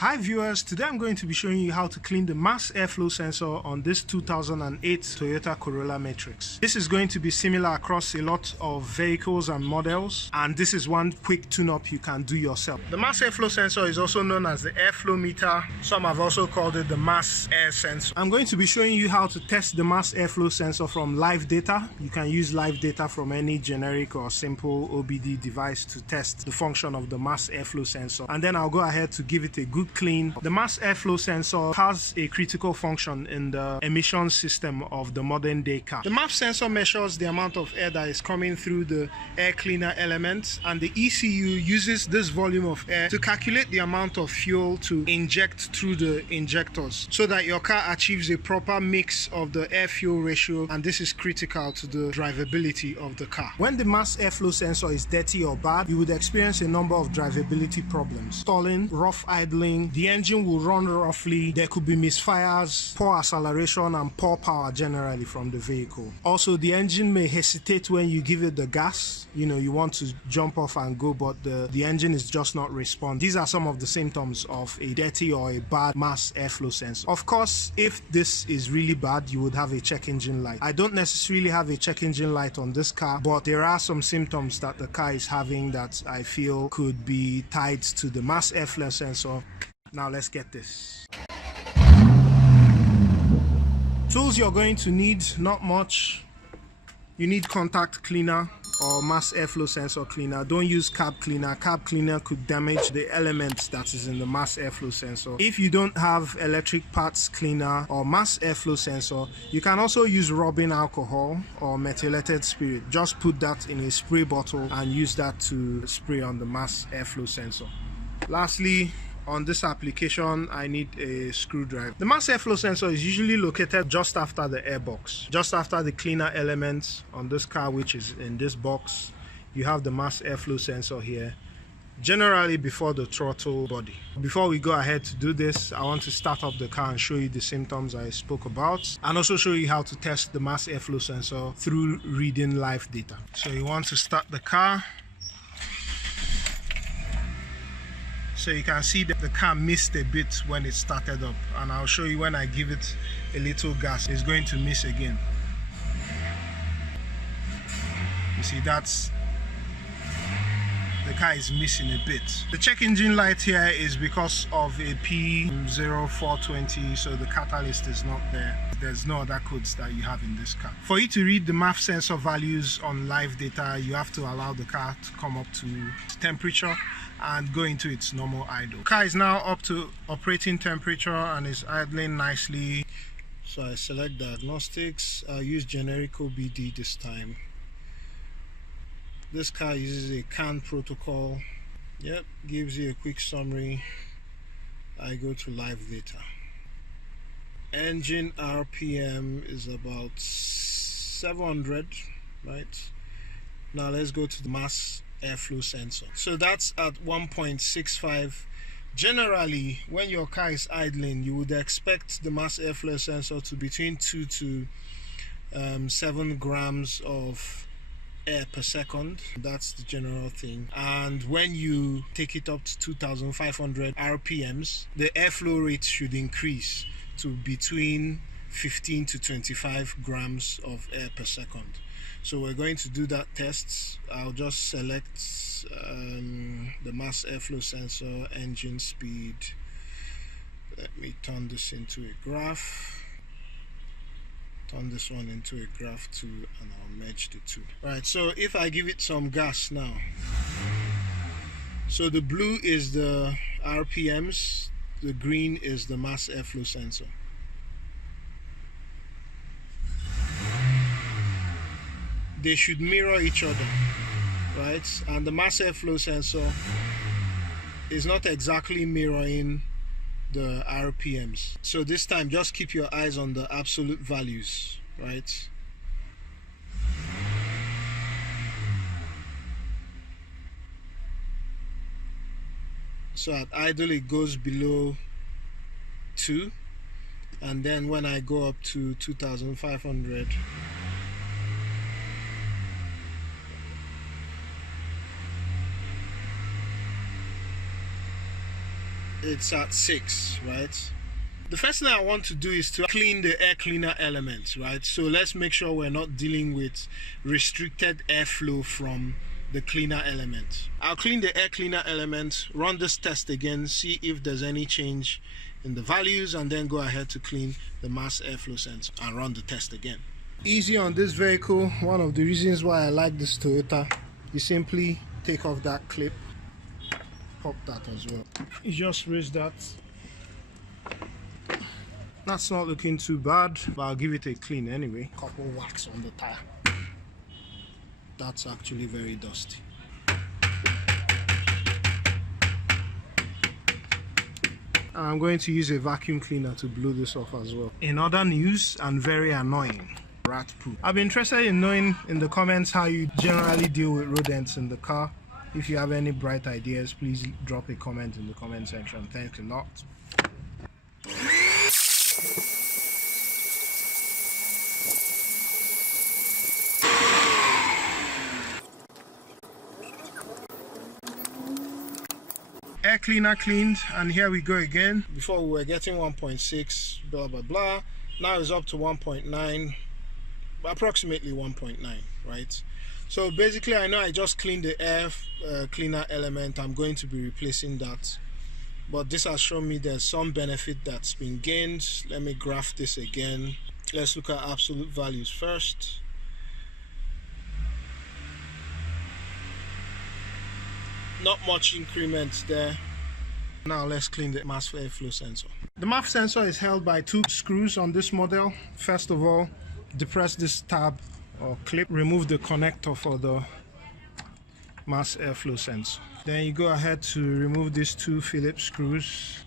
Hi viewers, today I'm going to be showing you how to clean the mass airflow sensor on this 2008 Toyota Corolla Matrix. This is going to be similar across a lot of vehicles and models, and this is one quick tune-up you can do yourself. The mass airflow sensor is also known as the airflow meter. Some have also called it the mass air sensor. I'm going to be showing you how to test the mass airflow sensor from live data. You can use live data from any generic or simple OBD device to test the function of the mass airflow sensor, and then I'll go ahead to give it a good clean. The mass airflow sensor has a critical function in the emission system of the modern day car. The MAF sensor measures the amount of air that is coming through the air cleaner elements, and the ECU uses this volume of air to calculate the amount of fuel to inject through the injectors so that your car achieves a proper mix of the air-fuel ratio, and this is critical to the drivability of the car. When the mass airflow sensor is dirty or bad, you would experience a number of drivability problems: stalling, rough idling, the engine will run roughly, there could be misfires, poor acceleration, and poor power generally from the vehicle. Also, the engine may hesitate when you give it the gas. You want to jump off and go, but the engine is just not responding. These are some of the symptoms of a dirty or a bad mass airflow sensor. Of course, if this is really bad, you would have a check engine light. I don't necessarily have a check engine light on this car, but there are some symptoms that the car is having that I feel could be tied to the mass airflow sensor. Now let's get this. Tools you're going to need, not much. You need contact cleaner or mass airflow sensor cleaner. Don't use cab cleaner. Cab cleaner could damage the element that is in the mass airflow sensor. If you don't have electric parts cleaner or mass airflow sensor, you can also use rubbing alcohol or methylated spirit. Just put that in a spray bottle and use that to spray on the mass airflow sensor. Lastly, on this application, I need a screwdriver. The mass airflow sensor is usually located just after the airbox, just after the cleaner element on this car, which is in this box. You have the mass airflow sensor here, generally before the throttle body. Before we go ahead to do this, I want to start up the car and show you the symptoms I spoke about, and also show you how to test the mass airflow sensor through reading live data. So you want to start the car. So you can see that the car missed a bit when it started up, and I'll show you when I give it a little gas, it's going to miss again. You see, the car is missing a bit. The check engine light here is because of a P0420, so the catalyst is not there. There's no other codes that you have in this car. For you to read the MAF sensor values on live data, you have to allow the car to come up to temperature and go into its normal idle. The car is now up to operating temperature and is idling nicely. So I select diagnostics. I'll use generic OBD this time. This car uses a CAN protocol. Yep, gives you a quick summary. I go to live data. Engine RPM is about 700, right? Now let's go to the mass airflow sensor. So that's at 1.65. Generally, when your car is idling, you would expect the mass airflow sensor to be between 2 to 7 grams of air per second. That's the general thing. And when you take it up to 2500 RPMs, the airflow rate should increase to between 15 to 25 grams of air per second. So we're going to do that test. I'll just select the mass airflow sensor, engine speed. Let me turn this into a graph. Turn this one into a graph too, and I'll merge the two. Right, so if I give it some gas now, so the blue is the RPMs, the green is the mass airflow sensor. They should mirror each other, right? And the mass airflow sensor is not exactly mirroring the RPMs. So this time, just keep your eyes on the absolute values, right? So at idle, it goes below 2, and then when I go up to 2500, it's at 6, right? The first thing I want to do is to clean the air cleaner element, right? So let's make sure we're not dealing with restricted airflow from the cleaner element. I'll clean the air cleaner element, run this test again, see if there's any change in the values, and then go ahead to clean the mass airflow sensor and run the test again. Easy on this vehicle. One of the reasons why I like this Toyota, you simply take off that clip, pop that as well. You just raise that. That's not looking too bad, but I'll give it a clean anyway. Couple whacks on the tire. That's actually very dusty. I'm going to use a vacuum cleaner to blow this off as well. In other news, and very annoying, rat poo. I'll be interested in knowing in the comments how you generally deal with rodents in the car. If you have any bright ideas, please drop a comment in the comment section. Thanks a lot. Air cleaner cleaned, and here we go again. Before we were getting 1.6 blah blah blah, now it's up to 1.9, approximately 1.9, right? So basically I know I just cleaned the air cleaner element. I'm going to be replacing that, but this has shown me there's some benefit that's been gained. Let me graph this again. Let's look at absolute values first. Not much increment there. Now let's clean the mass airflow sensor. The MAF sensor is held by 2 screws on this model. First of all, depress this tab or clip, remove the connector for the mass airflow sensor. Then you go ahead to remove these 2 Phillips screws.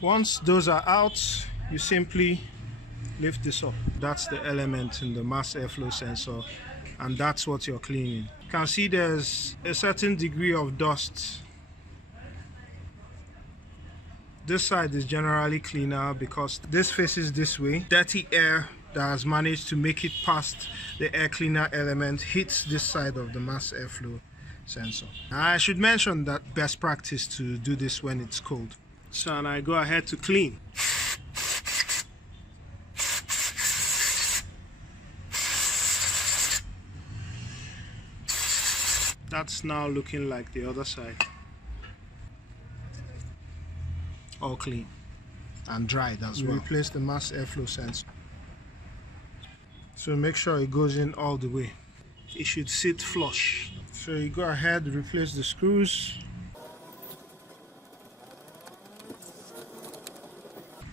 Once those are out, you simply lift this up. That's the element in the mass airflow sensor, and that's what you're cleaning. You can see there's a certain degree of dust. This side is generally cleaner because this faces this way. Dirty air that has managed to make it past the air cleaner element hits this side of the mass airflow sensor. I should mention that best practice to do this when it's cold. So and I go ahead to clean. That's now looking like the other side. All clean and dried as well. Replace the mass airflow sensor. So make sure it goes in all the way. It should sit flush. So you go ahead, replace the screws.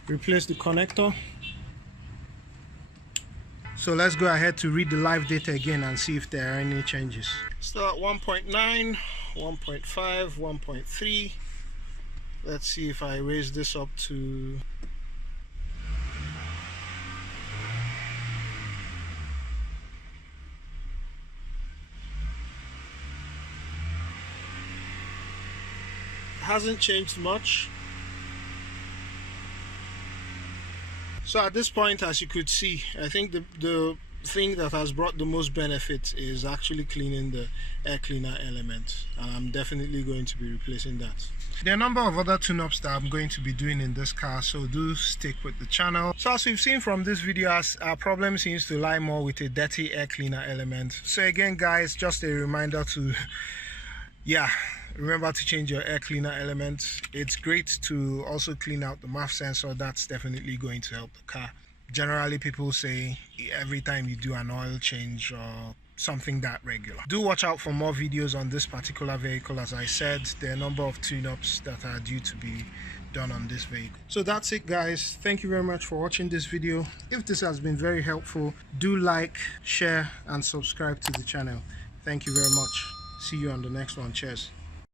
Replace the connector. So let's go ahead to read the live data again and see if there are any changes. Still at 1.9, 1.5, 1.3. Let's see if I raise this up to... Hasn't changed much. So at this point, as you could see, I think the thing that has brought the most benefit is actually cleaning the air cleaner element, and I'm definitely going to be replacing that. There are a number of other tune-ups that I'm going to be doing in this car, so do stick with the channel. So as we've seen from this video, our problem seems to lie more with a dirty air cleaner element. So again guys, just a reminder to remember to change your air cleaner element. It's great to also clean out the MAF sensor. That's definitely going to help the car. Generally people say every time you do an oil change or something that regular. Do watch out for more videos on this particular vehicle. As I said, there are a number of tune-ups that are due to be done on this vehicle. So that's it guys, thank you very much for watching this video. If this has been very helpful, do like, share and subscribe to the channel. Thank you very much. See you on the next one. Cheers.